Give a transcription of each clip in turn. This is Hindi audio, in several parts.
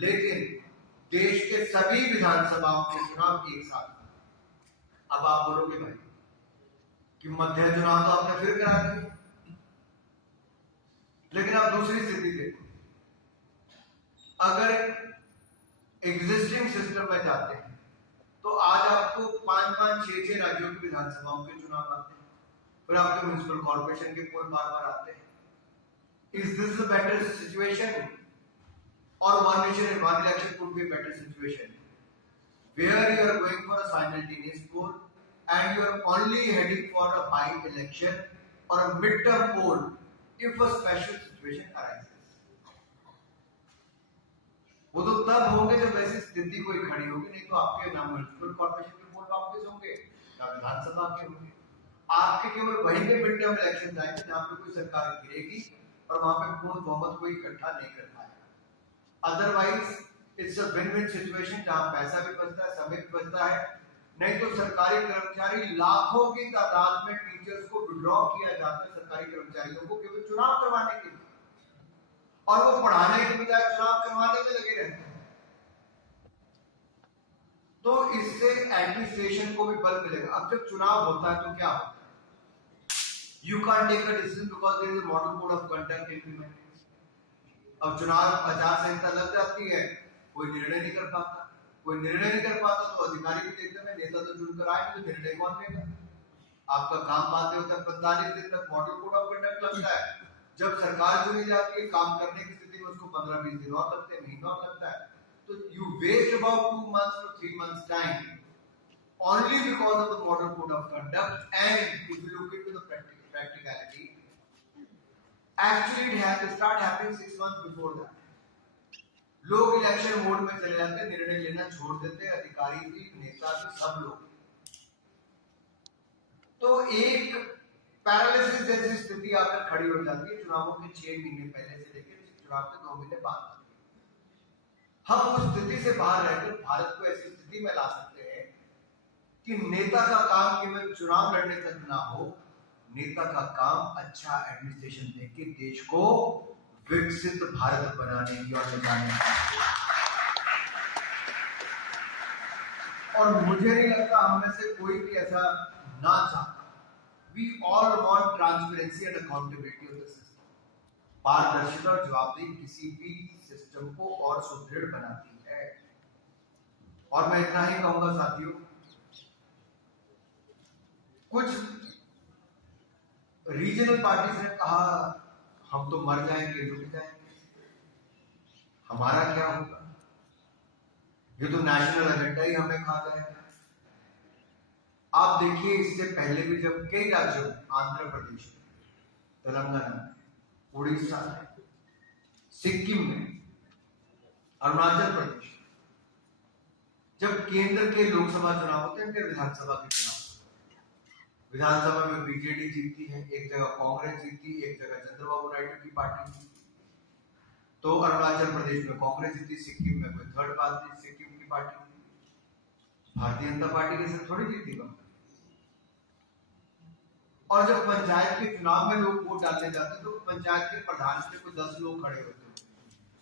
लेकिन देश के सभी विधानसभाओं के चुनाव एक साथ। अब आप बोलोगे भाई कि मध्य चुनाव तो आपने फिर करा दिए, लेकिन आप दूसरी स्थिति देखो, अगर एग्जिस्टिंग सिस्टम में जाते हैं तो आज आपको 5-5, 6-6 राज्यों की विधानसभाओं के चुनाव आते हैं, फिर आपके म्युनिसिपल कॉर्पोरेशन के पोल बार-बार आते हैं। Is this a better situation? or one nation and one election could be a better situation where you are going for a simultaneous poll and you are only heading for a by-election or a mid-term poll if a special situation arises. वो तो तब होंगे जब ऐसी स्थिति कोई खड़ी होगी, नहीं तो आपके ना म्युनिसिपल कॉर्पोरेशन के पोल वापस होंगे ना विधानसभा के होंगे। आपके केवल वहीं पे मिड टर्म इलेक्शन आएंगे जहां पे कोई सरकार गिरेगी और वहां पे पूर्ण बहुमत कोई इकट्ठा नहीं कर पाएगा। Otherwise it's a win win situation जहां पैसा भी बचता है, समय भी बचता है। नहीं तो सरकारी कर्मचारी लाखों की तादाद में टीचर्स को विड्रॉ किया जाता है सरकारी कर्मचारियों को केवल चुनाव करवाने के लिए, और वो पढ़ाने के बजाय चुनाव करवाने में लगे रहते हैं। तो इससे एडमिनिस्ट्रेशन को भी बल मिलेगा। अब जब चुनाव होता है तो क्या होता है? You can take a decision because there is a model code of conduct implemented. अब चुनाव आचार संहिता लग जाती है, कोई निर्णय नहीं कर पाता, तो अधिकारी भी देखते हैं नेता तो चुनकर आए तो निर्णय कौन लेगा। आपका काम पाते होता है 45 दिन तक मॉडल कोड ऑफ कंडक्ट लगता है। जब सरकार चुनी जाती है काम करने की स्थिति में उसको 15-20 दिन और लगते हैं, महीना और लगता है। तो you waste about 2 months to 3 months time only because of the model code of conduct. And if you look into the practicality, actually it has to start happening 6 months before that. लोग इलेक्शन मोड में चले जाते हैं, निर्णय लेना छोड़ देते हैं, अधिकारी भी, नेता भी, सब लोग। तो एक पैरालिसिस जैसी स्थिति आकर खड़ी हो जाती है चुनावों के 6 महीने पहले से लेकर चुनाव के 2 महीने बाद। हम उस स्थिति से बाहर रहकर भारत को ऐसी स्थिति में ला सकते हैं कि नेता का काम केवल चुनाव लड़ने तक ना हो, नेता का काम अच्छा एडमिनिस्ट्रेशन देके देश को विकसित भारत बनाने की और ले जाने की। और मुझे नहीं लगता हम में से कोई भी ऐसा ना चाहता। We all want transparency and accountability of the system. पारदर्शिता और जवाबदेही किसी भी सिस्टम को और सुदृढ़ बनाती है। और मैं इतना ही कहूंगा साथियों, कुछ रीजनल पार्टीज ने कहा हम तो मर जाएंगे, डूब जाएंगे, हमारा क्या होगा, ये तो नेशनल एजेंडा ही हमें खा जाएगा। आप देखिए इससे पहले भी जब कई राज्यों में, आंध्र प्रदेश में, तेलंगाना, उड़ीसा, सिक्किम में, अरुणाचल प्रदेश, जब केंद्र के लोकसभा चुनाव होते हैं, विधानसभा के चुनाव, विधानसभा में बीजेडी जीतती है, एक जगह कांग्रेस जीतती, एक जगह चंद्रबाबू नायडू की पार्टी जीतती। तो अरुणाचल प्रदेश में कांग्रेस जीती, सिक्किम में कोई थर्ड पार्टी, सिक्किम की पार्टी जीती, भारतीय जनता पार्टी के साथ थोड़ी जीती बात। और जब पंचायत के चुनाव में लोग वोट डालने जाते तो पंचायत के प्रधान से कोई 10 लोग खड़े होते हैं,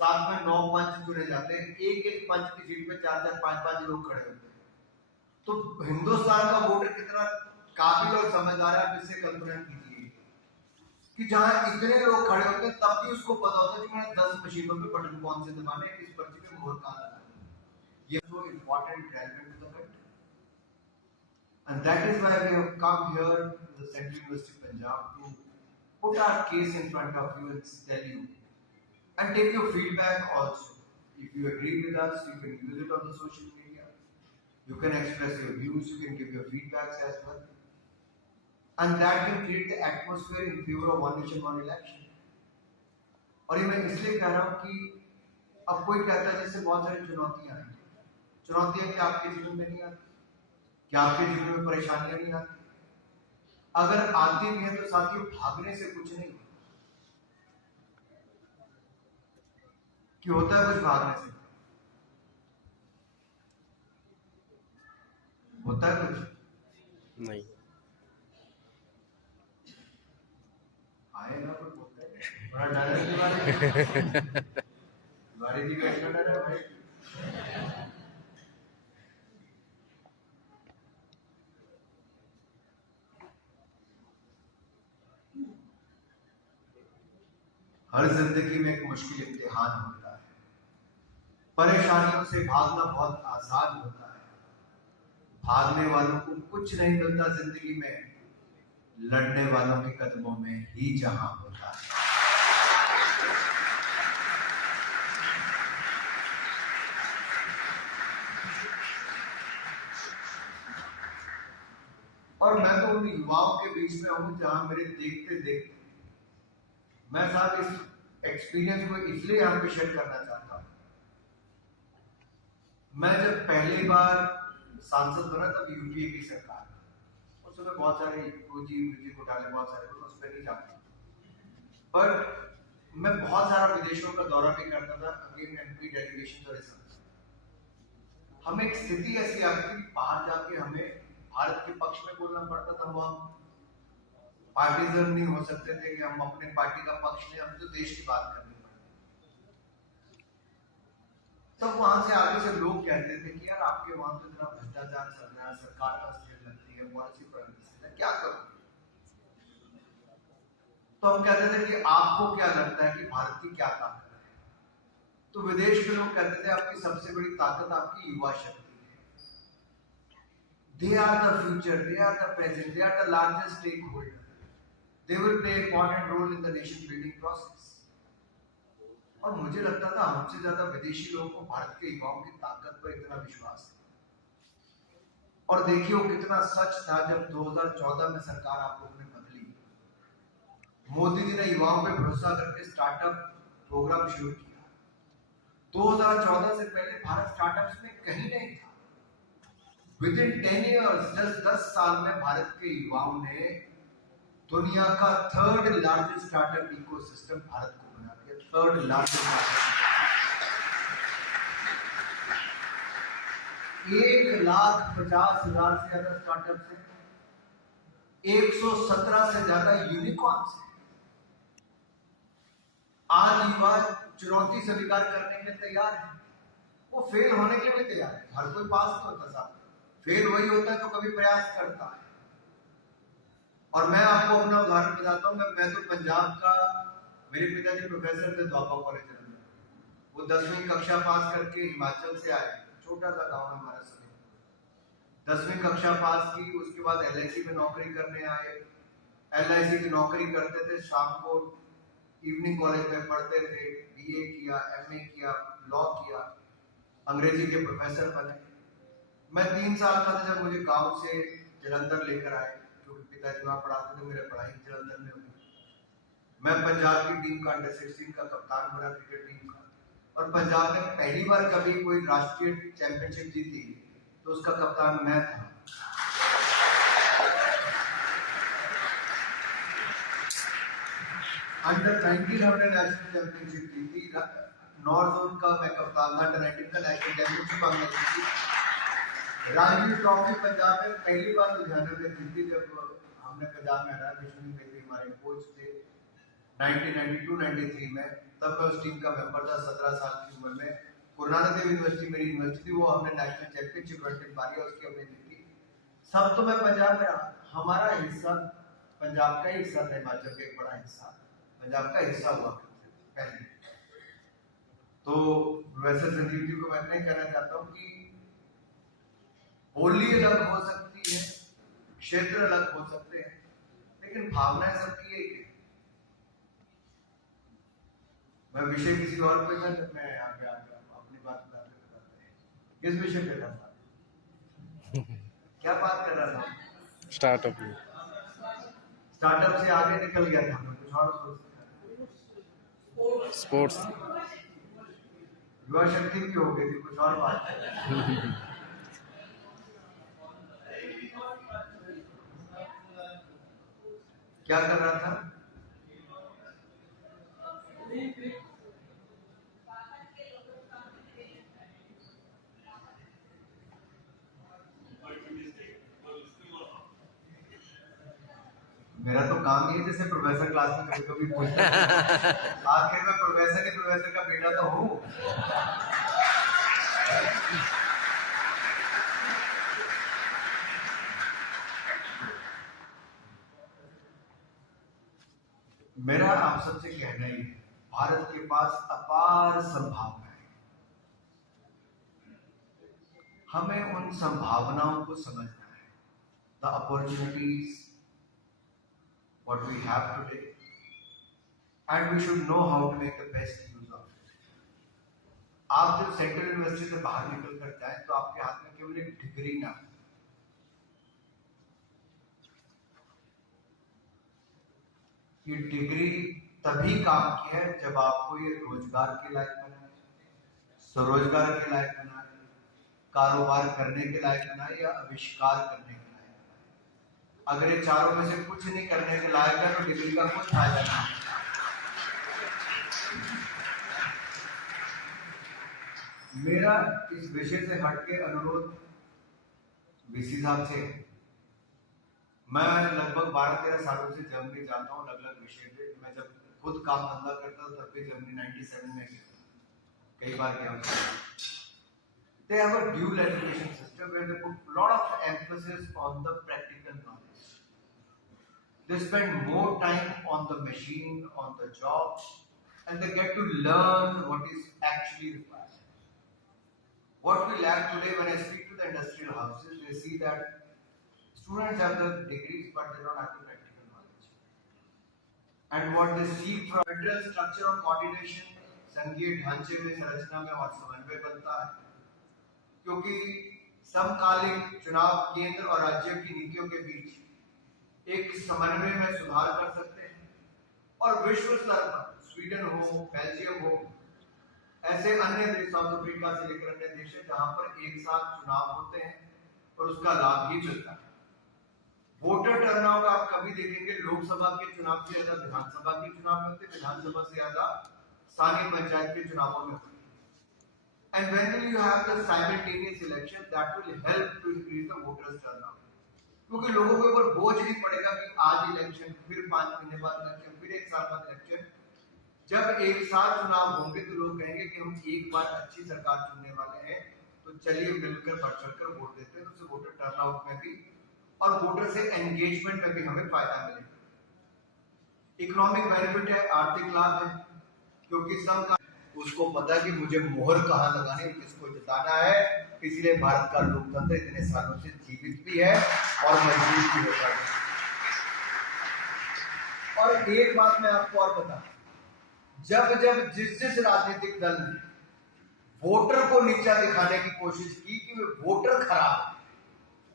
साथ में 9 पंच चुने जाते हैं, एक पंच की सीट पे 4-4, 5-5 लोग खड़े होते हैं। तो हिंदुस्तान का वोटर कितना काबिल और समझदार है, आप इससे कल्पना कीजिए कि जहां इतने लोग खड़े होते हैं तब भी उसको पता होता है कि मैंने 10 मशीनों पे बटन कौन से दबाने, किस पर्ची पे मोहर कहां लगानी। ये so important relevant to the country. And that is why we have come here to the Central University of Punjab to put our case in front of you and tell you and take your feedback also. If you agree with us, you can use it on the social media. You can express your views, you can give your feedbacks as well. And that can create the atmosphere in favor of one nation, one election. और ये मैं इसलिए कह रहा हूँ कि अब कोई कहता है जैसे बहुत सारी चुनौतियां हैं, चुनौतियां क्या आपके जीवन में नहीं आती, क्या आपके जीवन में परेशानियां नहीं आती? अगर आती भी है तो साथियों भागने से कुछ नहीं कि होता है, कुछ भागने से होता है, कुछ नहीं आएगा, कुछ होता है बड़ा डर के बारे में तिवारी जी का इतना डर है भाई। हर जिंदगी में एक मुश्किल इम्तिहान होता है। परेशानियों से भागना बहुत आसान होता है। भागने वालों को कुछ नहीं मिलता जिंदगी में, लड़ने वालों के कदमों में ही जहां होता है। और मैं तो उन युवाओं के बीच में हूं जहां मेरे देखते देखते मैं साहब इस एक्सपीरियंस को इसलिए यहाँ पे शेयर करना चाहता हूँ। मैं जब पहली बार सांसद बना तब यूपीए की सरकार, उस समय बहुत सारे यूजी घोटाले बहुत सारे, उस पर नहीं जाता, पर मैं बहुत सारा विदेशों का दौरा भी करता था, अगेन एमपी डेलीगेशन और हमें एक स्थिति ऐसी आ गई, बाहर जाके हमें भारत के पक्ष में बोलना पड़ता था। हम पार्टीजन नहीं हो सकते थे कि हम अपने पार्टी का पक्ष लें, हम तो देश की बात करनी पड़ती। तब वहां से आगे से लोग कहते थे कि यार आपके वहां तो इतना भ्रष्टाचार चल रहा है, सरकार अस्थिर लगती है, पॉलिसी पर क्या करूं? तो हम कहते थे कि आपको क्या लगता है कि भारत की क्या ताकत है? तो विदेश के लोग कहते थे आपकी सबसे बड़ी ताकत आपकी युवा शक्ति है। They are the future, they are the present, they are the largest stakeholder. They will play an important role in the nation building process. और मुझे लगता था हमसे ज्यादा विदेशी लोगों को भारत के युवाओं की ताकत पर इतना विश्वास है। और देखिए वो कितना सच था जब 2014 में सरकार आप लोगों ने बदली। मोदी जी ने युवाओं पे भरोसा करके स्टार्टअप प्रोग्राम शुरू किया। 2014 से पहले भारत स्टार्टअप्स में कहीं नहीं था। विद इन 10 इयर्स, 10 साल में भारत के युवाओं ने दुनिया का third largest startup ecosystem Bharat को बना दिया। थर्ड लार्जेस्ट, 1,50,000 से ज्यादा स्टार्टअप्स हैं, 117 से ज्यादा यूनिकॉर्न्स हैं। आज युवा चुनौती स्वीकार करने के लिए तैयार है, वो फेल होने के लिए भी तैयार है। हर कोई पास नहीं होता साहब, फेल वही होता है तो कभी प्रयास करता है। और मैं आपको अपना उदाहरण बताता हूँ। मैं तो पंजाब का, मेरे पिताजी प्रोफेसर थे द्वापा कॉलेज में। वो 10वीं कक्षा पास करके हिमाचल से आए, छोटा सा गांव है हमारा सभी। 10वीं कक्षा पास की, उसके बाद एलआईसी में नौकरी करने आए। एलआईसी की नौकरी करते थे, शाम को इवनिंग कॉलेज में पढ़ते थे, बीए किया, एमए किया, लॉ किया, अंग्रेजी के प्रोफेसर बने। मैं 3 साल का था जब मुझे गांव से जलंधर लेकर आए, क्योंकि पिताजी वहां पढ़ाते थे, मेरे पढ़ाई जलंधर में हुई। मैं पंजाब की टीम का अंडर 16 का कप्तान बना, क्रिकेट टीम का। और पंजाब ने पहली बार कभी कोई राष्ट्रीय चैंपियनशिप जीती तो उसका कप्तान मैं था। अंडर 19 हमने नेशनल चैंपियनशिप जीती, नॉर्थ जोन का मैं कप्तान था, अंडर 19 का नेशनल चैंपियनशिप हमने जीती। रणजी ट्रॉफी पंजाब में पहली बार लुधियाना में जीती, जब हमने पंजाब में हराया। विष्णु बेदी हमारे कोच थे 1992-93 में, तब मैं उस टीम का मेंबर था। 17 साल की उम्र में गुरु नानक देव यूनिवर्सिटी मेरी यूनिवर्सिटी थी, वो हमने नेशनल चैंपियनशिप रन पारी, उसकी हमने जीती। सब तो मैं पंजाब में रहा, हमारा हिस्सा पंजाब का ही हिस्सा था, हिमाचल का एक बड़ा हिस्सा पंजाब का हिस्सा हुआ पहले। तो वैसे संजीव जी को मैं नहीं कहना चाहता हूँ कि बोली अलग हो सकती है, क्षेत्र अलग हो सकते हैं, लेकिन भावनाएं सबकी एक है। मैं विषय किसी और पे था, जब मैं आगे अपनी बात बताते किस विषय पे था? क्या बात कर रहा था? स्टार्टअप से आगे निकल गया था, मैं कुछ और सोच रहा था। स्पोर्ट्स युवा शक्ति भी हो गई थी, कुछ और बात। क्या कर रहा था? मेरा तो काम ही है जैसे प्रोफेसर क्लास में कभी कभी पूछता है। आखिर में प्रोफेसर का बेटा तो हूँ। मेरा आप सबसे कहना ही है, भारत के पास अपार संभावनाएं, हमें उन संभावनाओं को समझना है। The opportunities what we have today, and we should know how to make the best use of it. आप जब सेंट्रल यूनिवर्सिटी से बाहर निकल कर जाए तो आपके हाथ में केवल एक डिग्री ना, ये डिग्री तभी काम की है जब आपको ये रोजगार के लायक बनाए, स्वरोजगार के लायक बनाए, कारोबार करने के लायक बनाए या आविष्कार करने के लायक बनाए। अगर ये चारों में से कुछ नहीं करने के लायक है तो डिग्री का कुछ फायदा नहीं। मेरा इस विषय से हटके अनुरोध वीसी साहब से, मैं लगभग 12-13 सालों से जर्मनी जाता हूँ अलग अलग विषय पे। मैं जब खुद काम धंधा करता था तब भी जर्मनी 97 में गया, कई बार गया। They have a dual education system where they put a lot of emphasis on the practical knowledge. They spend more time on the machine, on the job, and they get to learn what is actually required. What we lack today, when I speak to the industrial houses, they see that students have the degrees, but they don't have the practical knowledge. And what they seek from federal structure of coordination, संघीय ढांचे में, संरचना में और समन्वय बनता है, क्योंकि समकालीन चुनाव केंद्र और राज्य की नीतियों के बीच एक समन्वय में सुधार कर सकते हैं। और विश्व स्तर पर स्वीडन हो, बेल्जियम हो, ऐसे अन्य देश, साउथ अफ्रीका से लेकर अन्य देश है जहां पर एक साथ चुनाव होते हैं और उसका लाभ ही मिलता है। वोटर टर्नआउट आप कभी देखेंगे लोकसभा के चुनाव से ज्यादा विधानसभा के चुनाव में होते, विधानसभा से ज्यादा स्थानीय पंचायत के चुनावों में होते। And when you have the simultaneous election, that will help to increase the voters turnout. क्योंकि लोगों के ऊपर बोझ नहीं पड़ेगा कि आज इलेक्शन, फिर 5 महीने बाद इलेक्शन, फिर 1 साल बाद इलेक्शन। जब एक साथ चुनाव होंगे तो लोग कहेंगे कि हम एक बार अच्छी सरकार चुनने वाले हैं, तो चलिए मिलकर बढ़ चढ़कर वोट देते हैं। तो उससे वोटर टर्नआउट में भी और वोटर से एंगेजमेंट में भी हमें फायदा मिलेगा। इकोनॉमिक बेनिफिट है, आर्थिक लाभ है, क्योंकि सबका उसको पता है कि मुझे मोहर कहाँ लगानी है, किसको जिताना है। इसलिए भारत का लोकतंत्र इतने सालों से जीवित भी है और मजबूत भी होता है। और एक बात मैं आपको और बता, जब जिस राजनीतिक दल ने वोटर को नीचा दिखाने की कोशिश की कि वे वोटर खराब है,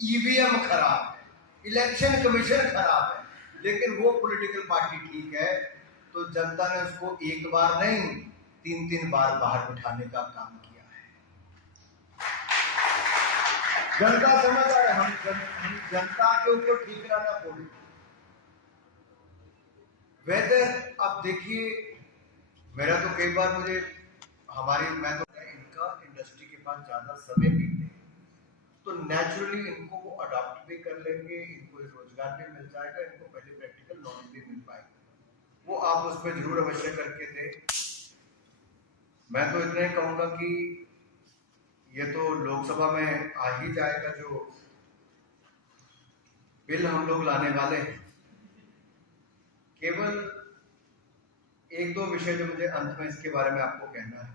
ईवीएम खराब है, इलेक्शन कमीशन खराब है, लेकिन वो पॉलिटिकल पार्टी ठीक है, तो जनता ने उसको एक बार नहीं 3-3 बार बाहर बिठाने का काम किया है। जनता समझ आए, हम जनता के ऊपर ठीकराना बोले। वेदर अब देखिए, मेरा तो कई बार मुझे मैं तो इनका इंडस्ट्री के पास ज्यादा समय भी नहीं, तो नेचुरली इनको वो अडॉप्ट भी कर लेंगे, इनको रोजगार भी मिल जाएगा, इनको पहले प्रैक्टिकल नॉलेज भी मिल पाएगा। वो आप उस पर जरूर अवश्य करके दे। मैं तो इतना ही कहूंगा कि ये तो लोकसभा में आ ही जाएगा जो बिल हम लोग लाने वाले हैं। केवल 1-2 विषय जो मुझे अंत में इसके बारे में आपको कहना है।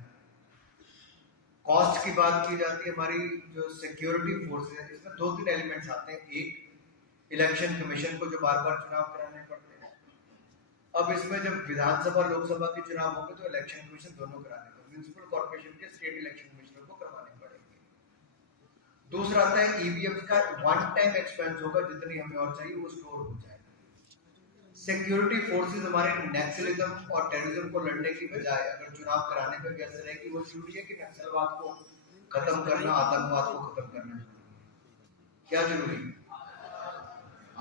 कॉस्ट की बात की जाती है, हमारी जो सिक्योरिटी फोर्सेस है इसमें 2-3 एलिमेंट्स आते हैं। एक, इलेक्शन कमीशन को जो बार बार चुनाव कराने पड़ते हैं। अब इसमें जब विधानसभा लोकसभा के चुनाव होंगे तो इलेक्शन कमीशन दोनों कराने को, म्युनिसिपल कॉर्पोरेशन के स्टेट इलेक्शन कमिश्नर को करवाने पड़ेंगे। दूसरा आता है ईवीएम का वन टाइम एक्सपेंस होगा, जितनी हमें और चाहिए वो स्टोर हो जाएगा। सिक्योरिटी फोर्सेस हमारे नक्सलिज्म और टेररिज्म को लड़ने की बजाय अगर चुनाव कराने पर व्यस्त रहेगी, वो जरूरी है कि नक्सलवाद को खत्म करना, आतंकवाद को खत्म करना जरूरी है। क्या जरूरी है?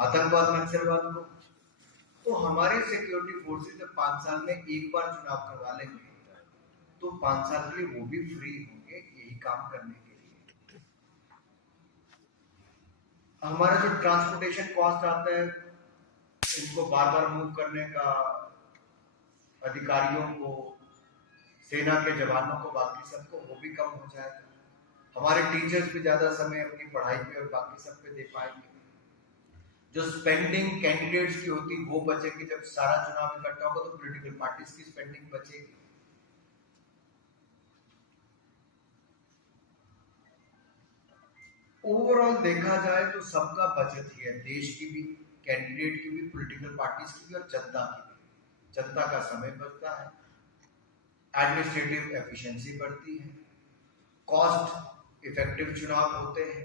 आतंकवाद, नक्सलवाद को। तो हमारे सिक्योरिटी फोर्सेस जब 5 साल में एक बार चुनाव करवा लेंगे तो 5 साल के लिए वो भी फ्री होंगे यही काम करने के लिए। हमारा जो ट्रांसपोर्टेशन कॉस्ट आता है इनको बार बार मूव करने का अधिकारियों को, सेना के जवानों को, बाकी सबको, वो भी कम हो जाएगा। हमारे टीचर्स भी ज्यादा समय अपनी पढ़ाई पे और बाकी सब पे दे पाएंगे। जो स्पेंडिंग कैंडिडेट्स की होती वो बचेगी। जब सारा चुनाव इकट्ठा होगा तो पॉलिटिकल पार्टीज की स्पेंडिंग बचेगी। ओवरऑल देखा जाए तो सबका बचत ही है, देश की भी, कैंडिडेट की भी, पॉलिटिकल पार्टीज की भी और जनता की भी। जनता का समय बचता है, एडमिनिस्ट्रेटिव एफिशिएंसी बढ़ती है, कॉस्ट इफेक्टिव चुनाव होते हैं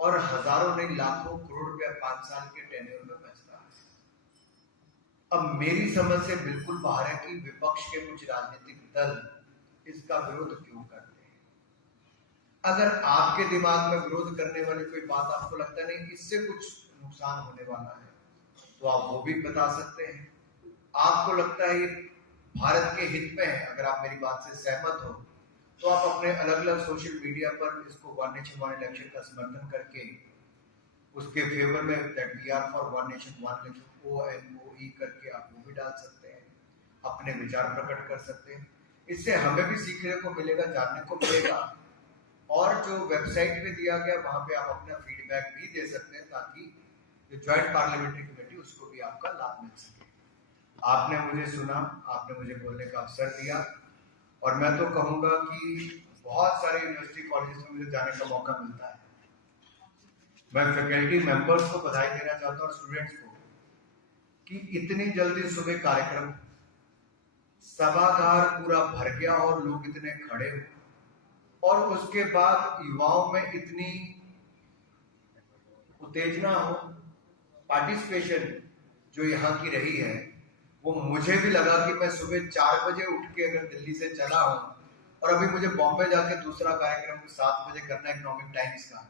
और हजारों नहीं लाखों करोड़ रुपया 5 साल के टेन्योर में बचता है। अब मेरी समझ से बिल्कुल बाहर है कि विपक्ष के कुछ राजनीतिक दल इसका विरोध क्यों करते हैं। अगर आपके दिमाग में विरोध करने वाली कोई बात आपको लगता नहीं कि इससे कुछ नुकसान होने वाला है, तो आप वो भी बता सकते हैं। आपको लगता है ये भारत के हित में है, अगर आप मेरी बात से सहमत हो, तो आप अपने अलग अलग सोशल मीडिया पर इसको वन नेशन वन इलेक्शन का समर्थन करके उसके फेवर में that we are for one nation one election ONOE करके आप वो भी डाल सकते हैं, अपने विचार प्रकट कर सकते हैं। इससे हमें भी सीखने को मिलेगा, जानने को मिलेगा, और जो वेबसाइट पे दिया गया वहां पे आप अपना फीडबैक भी दे सकते हैं, ताकि जो ज्वाइंट पार्लियामेंट्री कमेटी उसको भी आपका लाभ मिल सके। आपने मुझे सुना, आपने मुझे बोलने का अवसर दिया, और मैं तो कहूंगा कि बहुत सारे यूनिवर्सिटी कॉलेजेस में मुझे जाने का मौका मिलता है। मैं फैकल्टी मेंबर्स को बधाई देना चाहता हूँ और स्टूडेंट्स को कि इतनी जल्दी सुबह कार्यक्रम, सभागार पूरा भर गया और लोग इतने खड़े हुए, और उसके बाद युवाओं में इतनी उत्तेजना हो, पार्टिसिपेशन जो यहाँ की रही है, वो मुझे भी लगा कि मैं सुबह 4 बजे उठ के अगर दिल्ली से चला हूँ और अभी मुझे बॉम्बे जाके दूसरा कार्यक्रम 7 बजे करना है इकोनॉमिक टाइम्स का,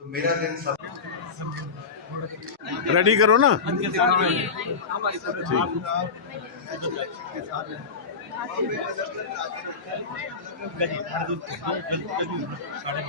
तो मेरा दिन सब रेडी करो ना। ठीक।